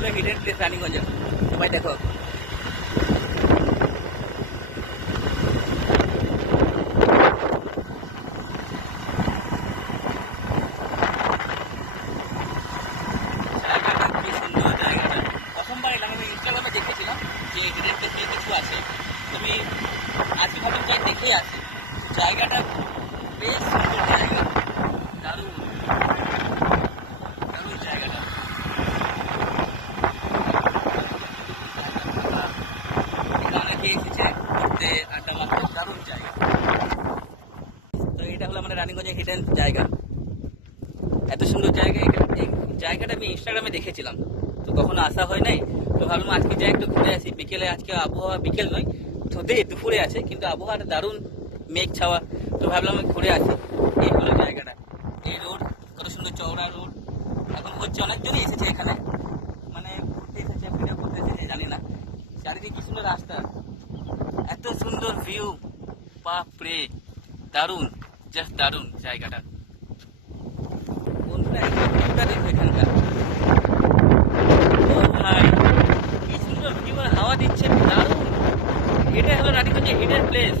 পুরো hidden place Raniganj. সবাই দেখো জায়গাটা কি সুন্দর। জায়গাটা প্রথমবার এলাম, আমি ইনস্টাগ্রামে দেখেছিলাম যে হিডেন প্লেস নিয়ে কিছু আছে। আমি আজকে ভাবলাম যাই দেখে আসি। জায়গাটা বেশ সুন্দর জায়গা, দারুণ দারুণ জায়গাটা। অনেকে এসেছে ঘুরতে, আড্ডা মারতে, দারুণ জায়গা। তো এটা হলো আমাদের রানীগঞ্জের হিডেন জায়গা। এত সুন্দর জায়গা, এই জায়গাটা আমি ইনস্টাগ্রামে দেখেছিলাম, তো কখনো আসা হয় নাই। তো ভাবলাম আজকে যাই একটু ঘুরে আসি বিকেলে। আজকে আবহাওয়া বিকেল নয়, তো দুপুরে আছে, কিন্তু আবহাওয়াটা দারুণ মেঘ ছাওয়া। তো ভাবলাম আমি ঘুরে আসি। এই হলো জায়গাটা, এই রোড, কত সুন্দর চওড়া রোড। এখন হচ্ছে অনেকজনই এসেছে এখানে, মানে ঘুরতে এসেছে, ভিডিও করতে এসেছে, জানি না। চারিদিকে কি সুন্দর রাস্তা, এত সুন্দর ভিউ, বাপরে দারুণ, জাস্ট দারুণ জায়গাটা। বন্ধুরা ভিউটা দেখো এখানকার, ও ভাই কি সুন্দর ভিউ, আর হাওয়া দিচ্ছে, দারুণ। এটা হলো রানীগঞ্জের হিডেন প্লেস।